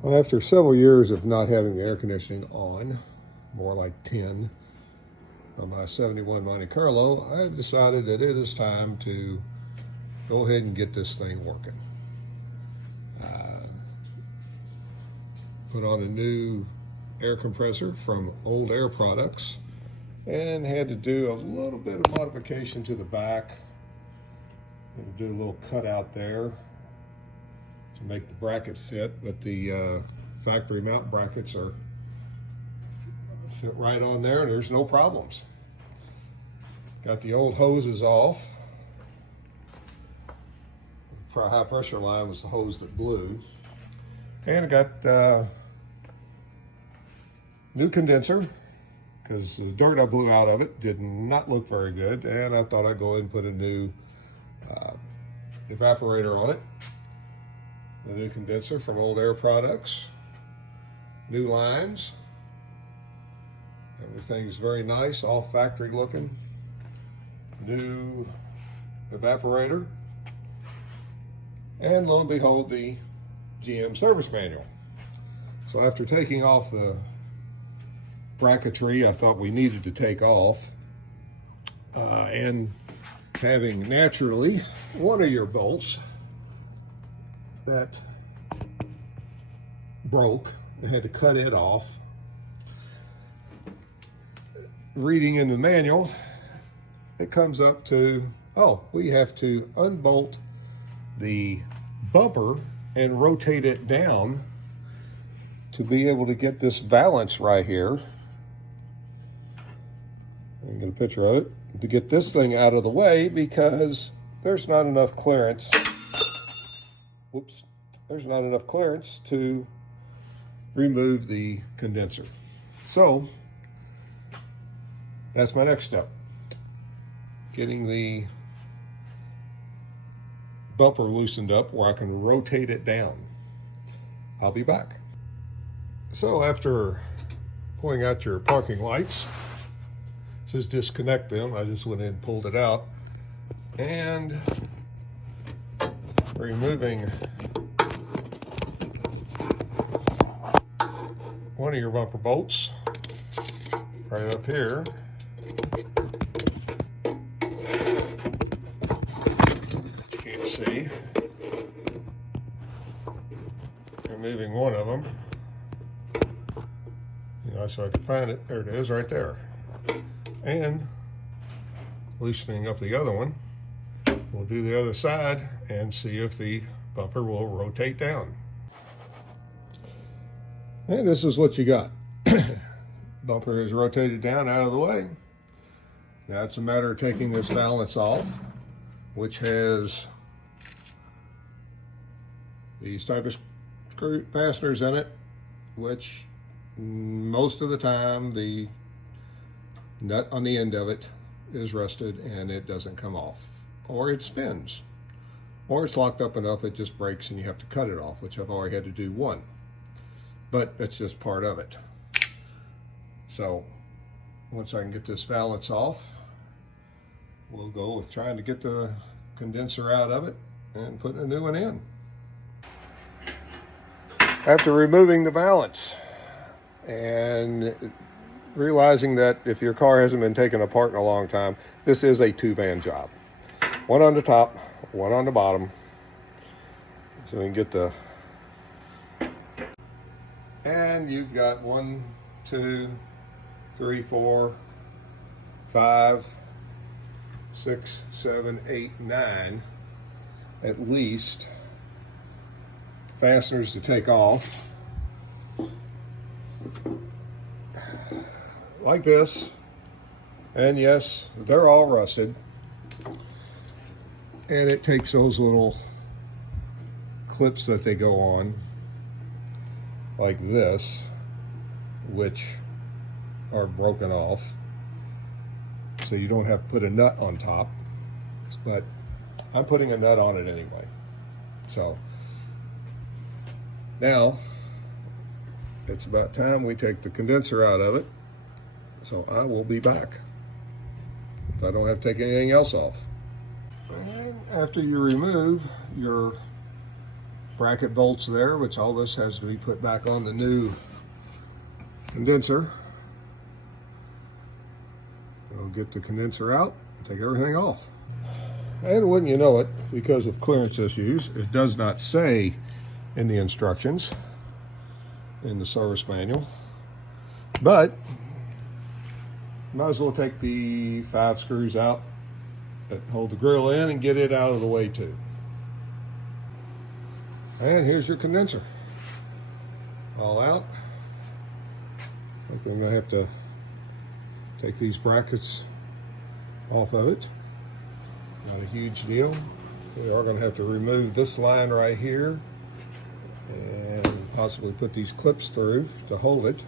Well, after several years of not having the air conditioning on, more like 10, on my 71 Monte Carlo, I've decided that it is time to go ahead and get this thing working. Put on a new air compressor from Old Air Products and had to do a little bit of modification to the back. And do a little cutout there to make the bracket fit, but the factory mount brackets fit right on there and there's no problems. Got the old hoses off. High pressure line was the hose that blew. And I got new condenser because the dirt I blew out of it did not look very good, and I thought I'd go ahead and put a new evaporator on it. The new condenser from Old Air Products. New lines. Everything's very nice, all factory looking. New evaporator. And lo and behold, the GM service manual. So after taking off the bracketry I thought we needed to take off, and having naturally one of your bolts that broke, I had to cut it off. Reading in the manual, it comes up to, oh, we have to unbolt the bumper and rotate it down to be able to get this valance right here. I can get a picture of it, to get this thing out of the way because there's not enough clearance. Whoops, there's not enough clearance to remove the condenser. So that's my next step, getting the bumper loosened up where I can rotate it down. I'll be back. So after pulling out your parking lights, just disconnect them. I just went in and pulled it out and removing one of your bumper bolts right up here. Can't see. Removing one of them. So I can find it. There it is right there. And loosening up the other one. We'll do the other side and see if the bumper will rotate down. And this is what you got. Bumper is rotated down out of the way. Now it's a matter of taking this valance off, which has these type of screw fasteners in it, which most of the time the nut on the end of it is rusted and it doesn't come off, or it spins, or it's locked up enough it just breaks and you have to cut it off, which I've already had to do one, but that's just part of it. So once I can get this valance off, we'll go with trying to get the condenser out of it and putting a new one in. After removing the valance and realizing that if your car hasn't been taken apart in a long time, this is a two-man job. One on the top, one on the bottom. So we can get the... And you've got 1, 2, 3, 4, 5, 6, 7, 8, 9, at least, fasteners to take off. Like this, and yes, they're all rusted, and it takes those little clips that they go on like this, which are broken off, so you don't have to put a nut on top, but I'm putting a nut on it anyway. So now it's about time we take the condenser out of it. So I will be back if I don't have to take anything else off. And after you remove your bracket bolts there, which all this has to be put back on the new condenser. We'll get the condenser out and take everything off. And wouldn't you know it, because of clearance issues, it does not say in the instructions in the service manual, but might as well take the 5 screws out that hold the grill in and get it out of the way too. And here's your condenser, all out. I think I'm gonna have to take these brackets off of it. Not a huge deal. We are gonna have to remove this line right here and possibly put these clips through to hold it.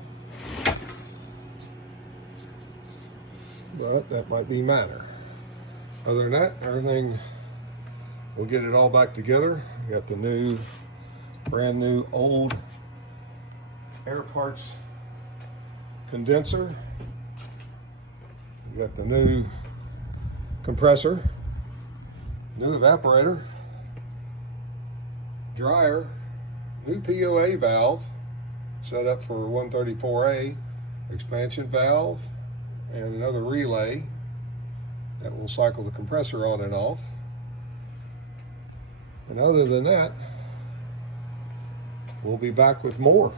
But that might be minor. Other than that, everything, we'll get it all back together. We got the new, brand new old air parts condenser. We got the new compressor, new evaporator, dryer, new POA valve set up for 134A, expansion valve, and another relay that will cycle the compressor on and off. And other than that, we'll be back with more.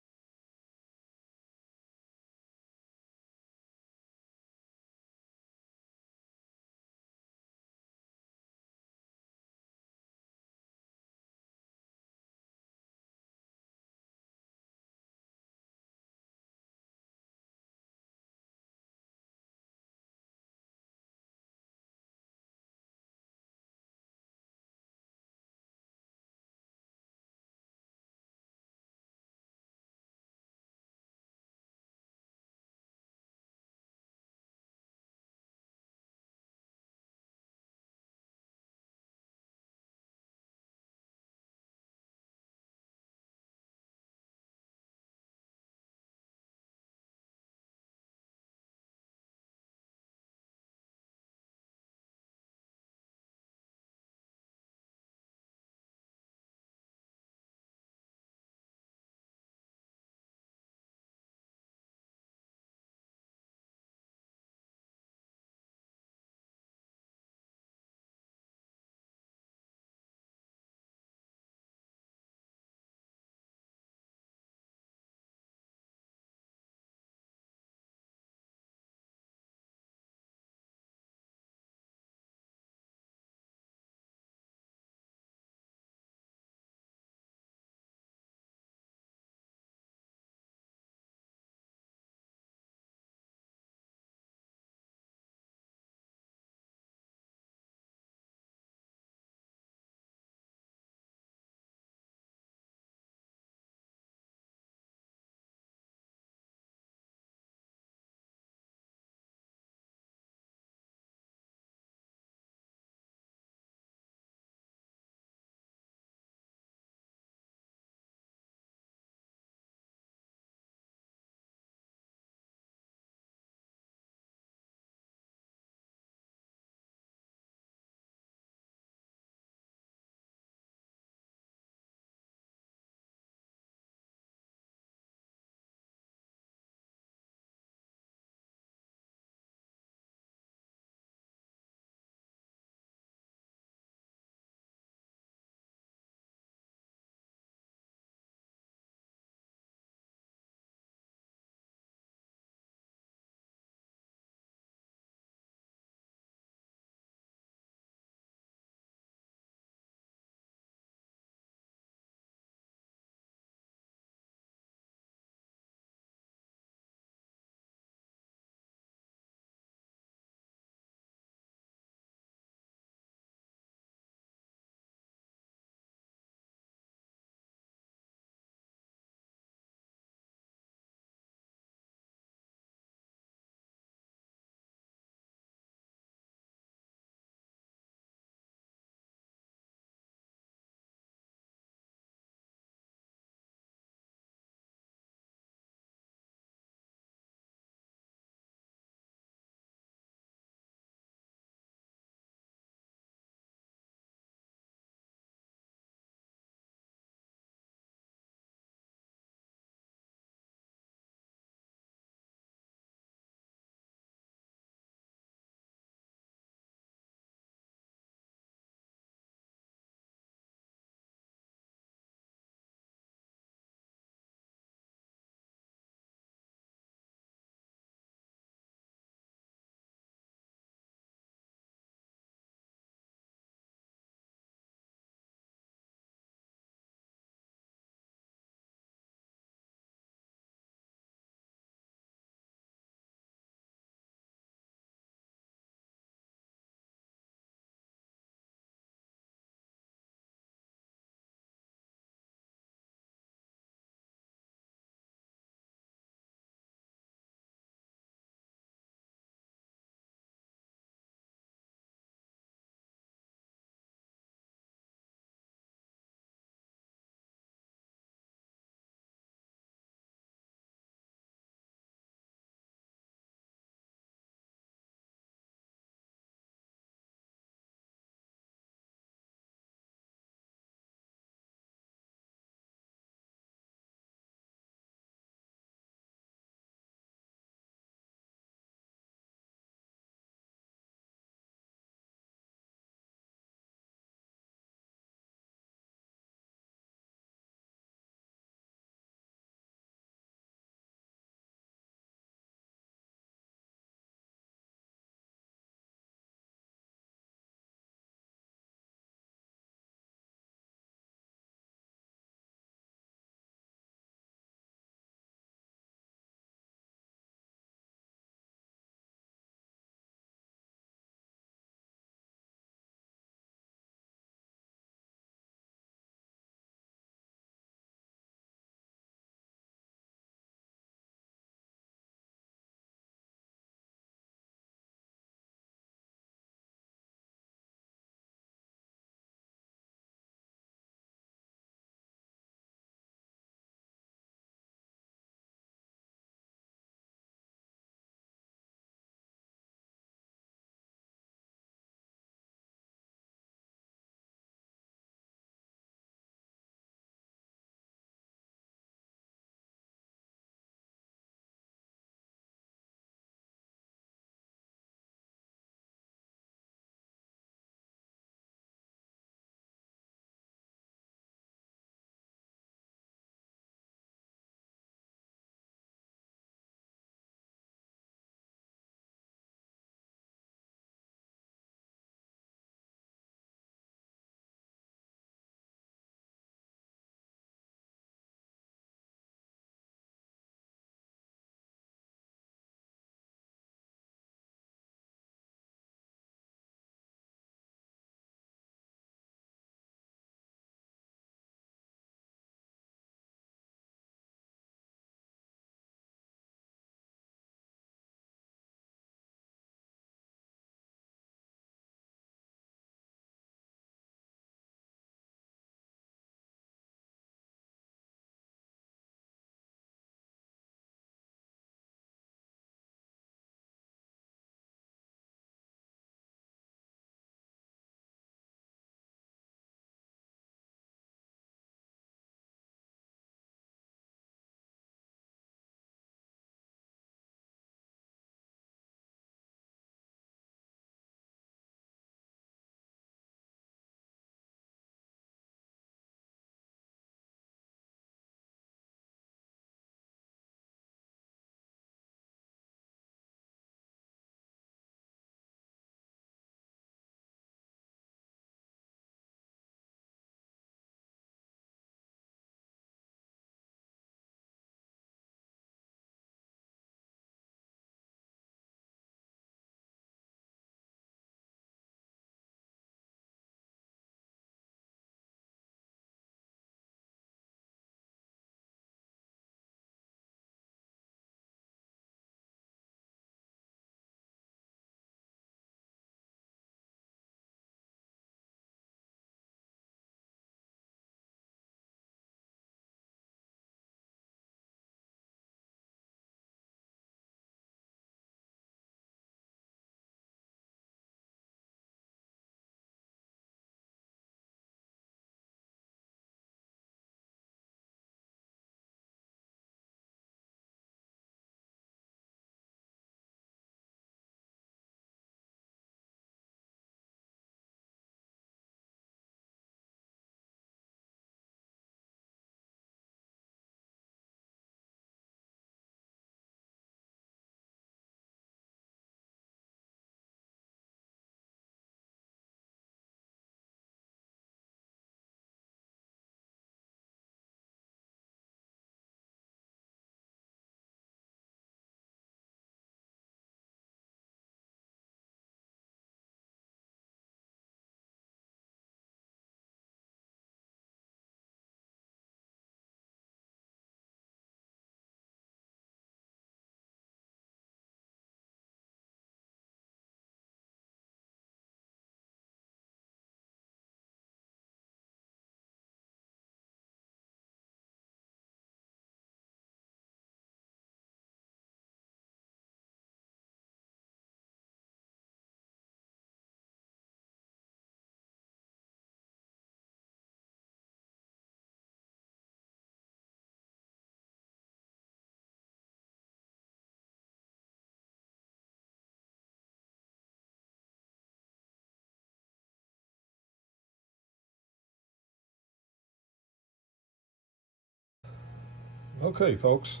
Okay, folks,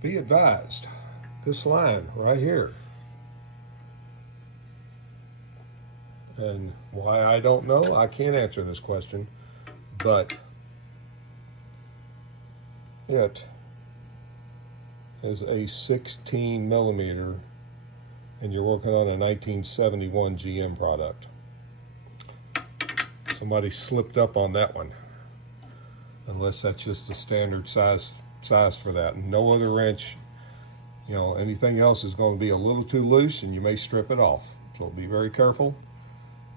be advised, this line right here, and why I don't know, I can't answer this question, but it is a 16 millimeter, and you're working on a 1971 GM product. Somebody slipped up on that one, unless that's just the standard size for that. No other wrench, you know, anything else is going to be a little too loose and you may strip it off. So be very careful.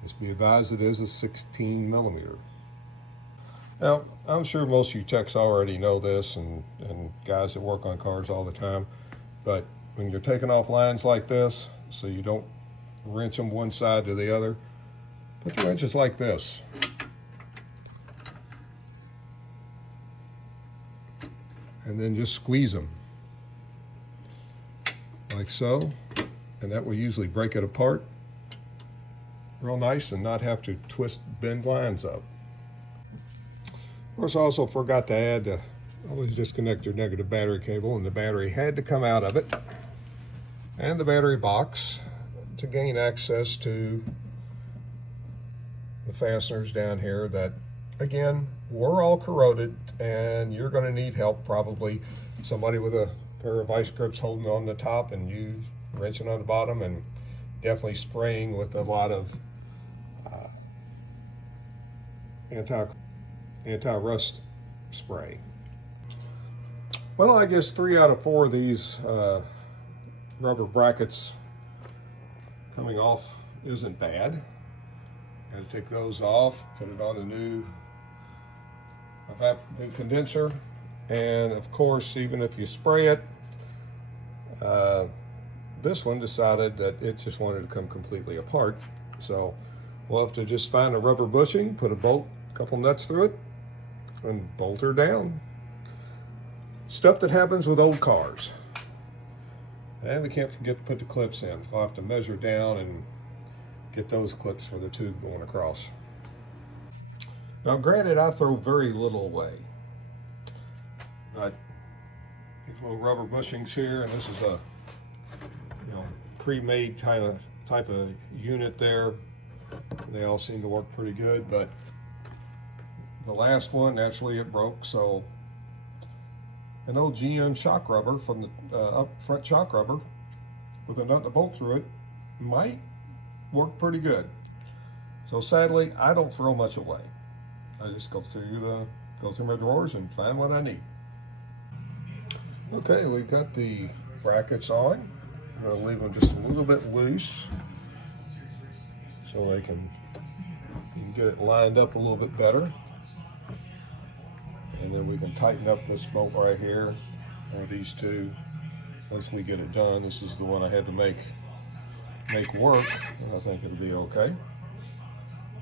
Just be advised it is a 16 millimeter. Now, I'm sure most of you techs already know this, and guys that work on cars all the time, but when you're taking off lines like this, so you don't wrench them one side to the other, put your wrenches like this. And then just squeeze them like so, and that will usually break it apart real nice and not have to bend lines up. Of course, I also forgot to add to always disconnect your negative battery cable, and the battery had to come out of it, and the battery box, to gain access to the fasteners down here that, again, we're all corroded, and you're going to need help. Probably somebody with a pair of vice grips holding on the top and you wrenching on the bottom, and definitely spraying with a lot of anti-rust spray. Well, I guess 3 out of 4 of these rubber brackets coming off isn't bad. Got to take those off, put it on a new condenser, and of course, even if you spray it, this one decided that it just wanted to come completely apart. So we'll have to just find a rubber bushing, put a bolt, a couple nuts through it, and bolt her down. Stuff that happens with old cars. And we can't forget to put the clips in. I'll have to measure down and get those clips for the tube going across. Now, granted, I throw very little away, but these little rubber bushings here, and this is a pre-made type of unit there. They all seem to work pretty good, but the last one, naturally it broke, so an old GM shock rubber from the up front shock rubber with a nut and a bolt through it might work pretty good. So sadly, I don't throw much away. I just go through my drawers and find what I need. Okay, we got the brackets on. I'm going to leave them just a little bit loose so they can get it lined up a little bit better. And then we can tighten up this bolt right here, or these two, once we get it done. This is the one I had to make work, and I think it'll be okay.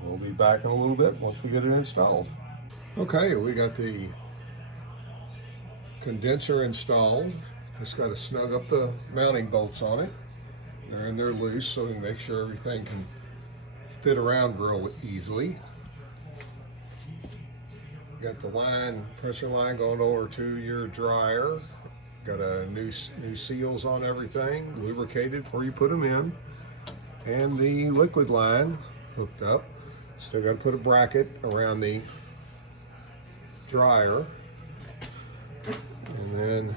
We'll be back in a little bit once we get it installed. Okay, we got the condenser installed. Just got to snug up the mounting bolts on it. They're in there loose, so we can make sure everything can fit around real easily. Got the pressure line going over to your dryer. Got a new seals on everything, lubricated before you put them in. And the liquid line hooked up. Still got to put a bracket around the dryer. And then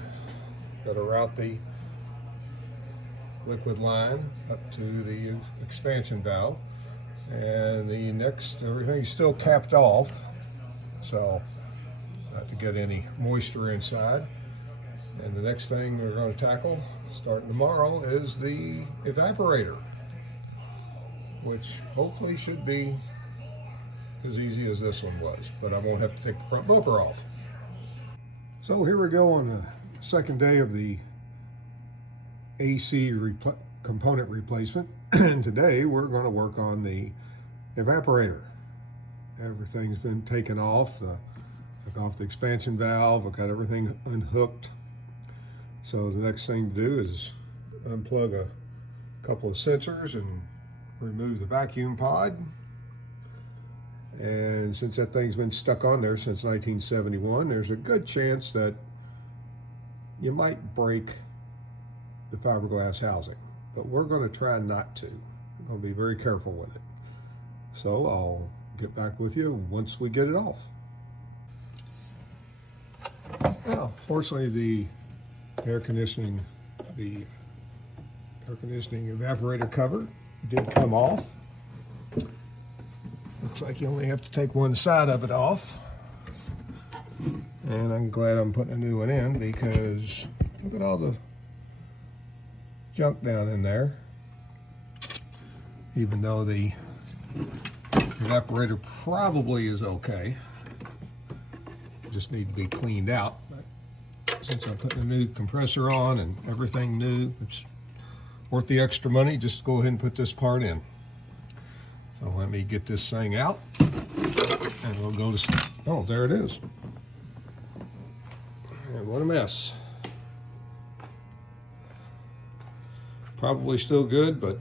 got to route the liquid line up to the expansion valve. And everything's still capped off, so not to get any moisture inside. And the next thing we're going to tackle starting tomorrow is the evaporator, which hopefully should be as easy as this one was, but I won't have to take the front bumper off. So here we go on the second day of the AC component replacement. And today we're going to work on the evaporator. Everything's been taken off. Took off the expansion valve. I've got everything unhooked. So the next thing to do is unplug a couple of sensors and remove the vacuum pod. And since that thing's been stuck on there since 1971, there's a good chance that you might break the fiberglass housing, but we're going to try not to. We're going to be very careful with it. So I'll get back with you once we get it off. Now, fortunately, the air conditioning evaporator cover did come off. Looks like you only have to take one side of it off. And I'm glad I'm putting a new one in, because look at all the junk down in there. Even though the evaporator probably is okay, just need to be cleaned out. But since I'm putting a new compressor on and everything new, it's worth the extra money. Just go ahead and put this part in. So let me get this thing out, and we'll go to, oh, there it is. And what a mess. Probably still good, but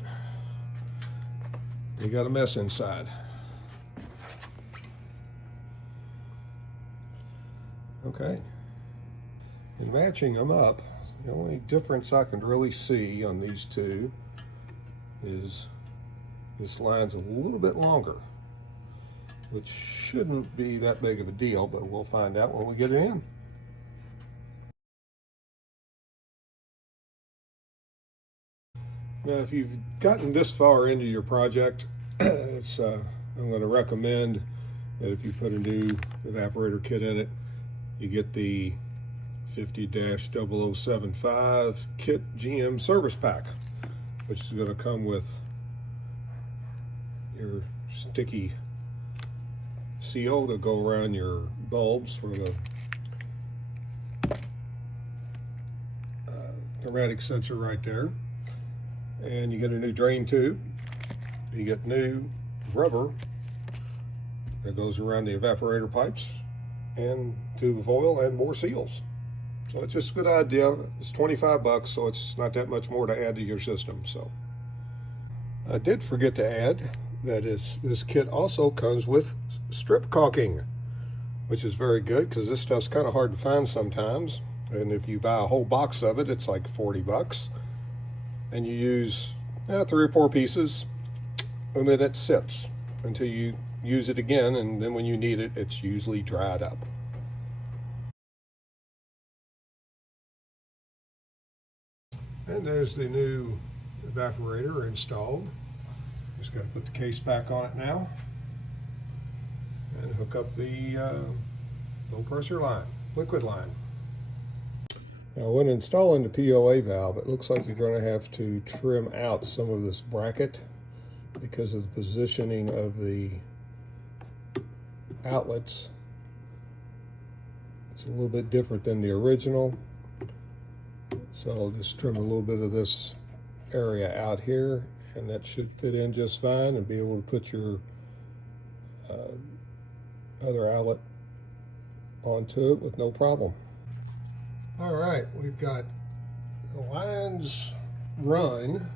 we got a mess inside. Okay. In matching them up, the only difference I can really see on these two is this line's a little bit longer, which shouldn't be that big of a deal, but we'll find out when we get it in. Now, if you've gotten this far into your project, I'm going to recommend that if you put a new evaporator kit in it, you get the 50-0075 kit GM service pack, which is going to come with your sticky seal to go around your bulbs for the pneumatic sensor right there. And you get a new drain tube. You get new rubber that goes around the evaporator pipes, and tube of oil, and more seals. So it's just a good idea. It's 25 bucks, so it's not that much more to add to your system. So I did forget to add that this kit also comes with strip caulking, which is very good, because this stuff's kind of hard to find sometimes. And if you buy a whole box of it, it's like 40 bucks. And you use 3 or 4 pieces, and then it sits until you use it again, and then when you need it, it's usually dried up. And there's the new evaporator installed. Just got to put the case back on it now and hook up the low pressure line, liquid line. Now, when installing the POA valve, it looks like you're going to have to trim out some of this bracket because of the positioning of the outlets. It's a little bit different than the original. So I'll just trim a little bit of this area out here, and that should fit in just fine, and be able to put your other outlet onto it with no problem. All right, we've got the lines run.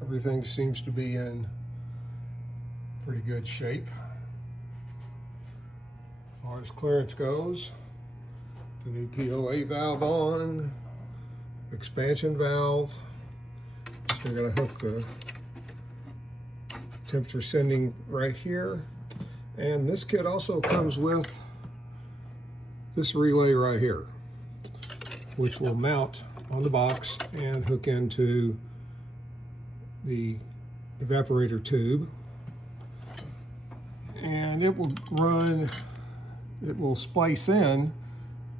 Everything seems to be in pretty good shape. As far as clearance goes, the new POA valve on, expansion valve. Still got to hook the temperature sending right here. And this kit also comes with this relay right here, which will mount on the box and hook into the evaporator tube. And it will splice in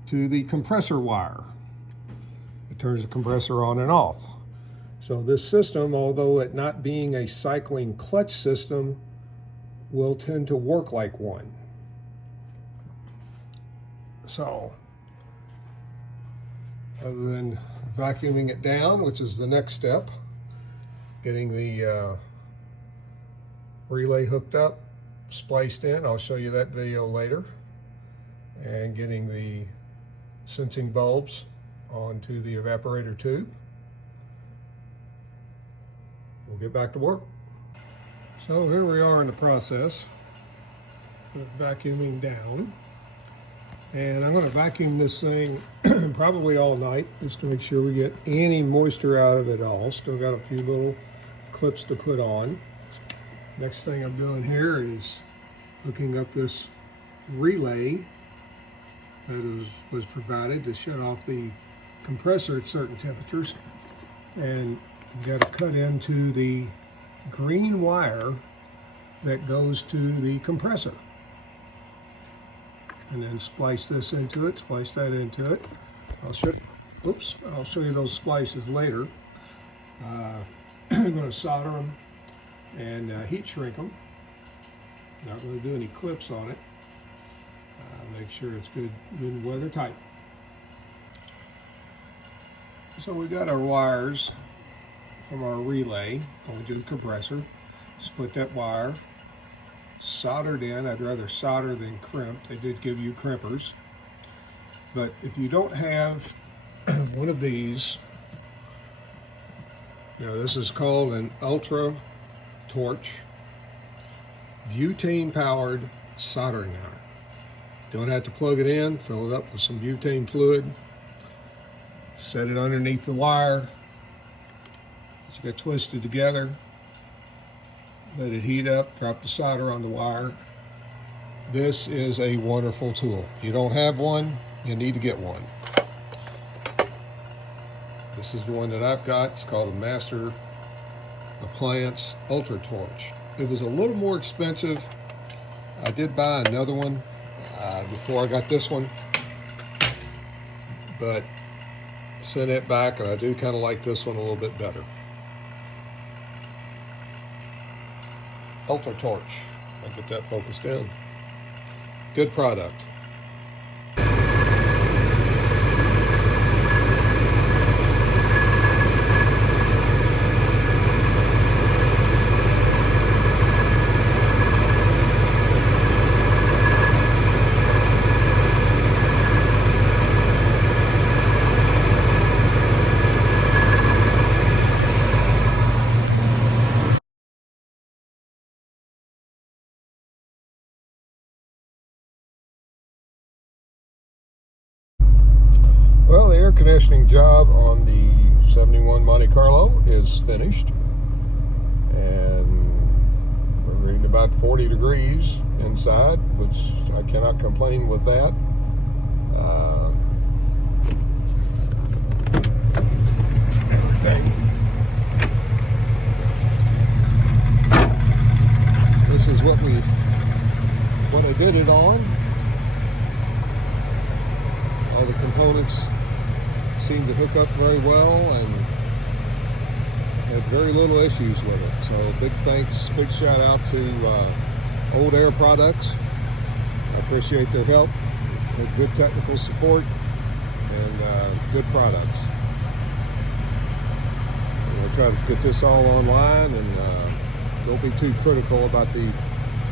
to the compressor wire. It turns the compressor on and off. So this system, although it not being a cycling clutch system, will tend to work like one. So, other than vacuuming it down, which is the next step, getting the relay hooked up, spliced in, I'll show you that video later, and getting the sensing bulbs onto the evaporator tube, we'll get back to work. So here we are in the process of vacuuming down, and I'm going to vacuum this thing probably all night, just to make sure we get any moisture out of it all. Still got a few little clips to put on. Next thing I'm doing here is hooking up this relay that was provided to shut off the compressor at certain temperatures. And you've got to cut into the green wire that goes to the compressor. And then splice this into it, splice that into it. I'll show you those splices later. I'm going to solder them and heat shrink them. Not going to do any clips on it. Make sure it's good and weather tight. So we got our wires from our relay going to the compressor. Split that wire, soldered in. I'd rather solder than crimp. They did give you crimpers. But if you don't have one of these, this is called an ultra torch butane powered soldering iron. Don't have to plug it in, fill it up with some butane fluid, set it underneath the wire, you get twisted together, let it heat up, drop the solder on the wire. This is a wonderful tool. If you don't have one, you need to get one. This is the one that I've got. It's called a Master Appliance Ultra Torch. It was a little more expensive. I did buy another one before I got this one, but sent it back, and I do kind of like this one a little bit better. Ultra Torch. I'll get that focused in. Good product. Well, the air conditioning job on the 71 Monte Carlo is finished, and we're reading about 40 degrees inside, which I cannot complain with that. This is what I did it on. All the components seem to hook up very well and had very little issues with it. So big thanks, big shout out to Old Air Products. I appreciate their help with good technical support and good products. I'm going to try to get this all online, and don't be too critical about the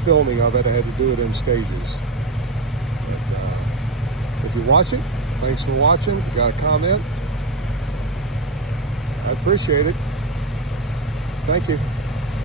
filming of it. I had to do it in stages. But, if you're watching, thanks for watching. If you got a comment, I appreciate it. Thank you.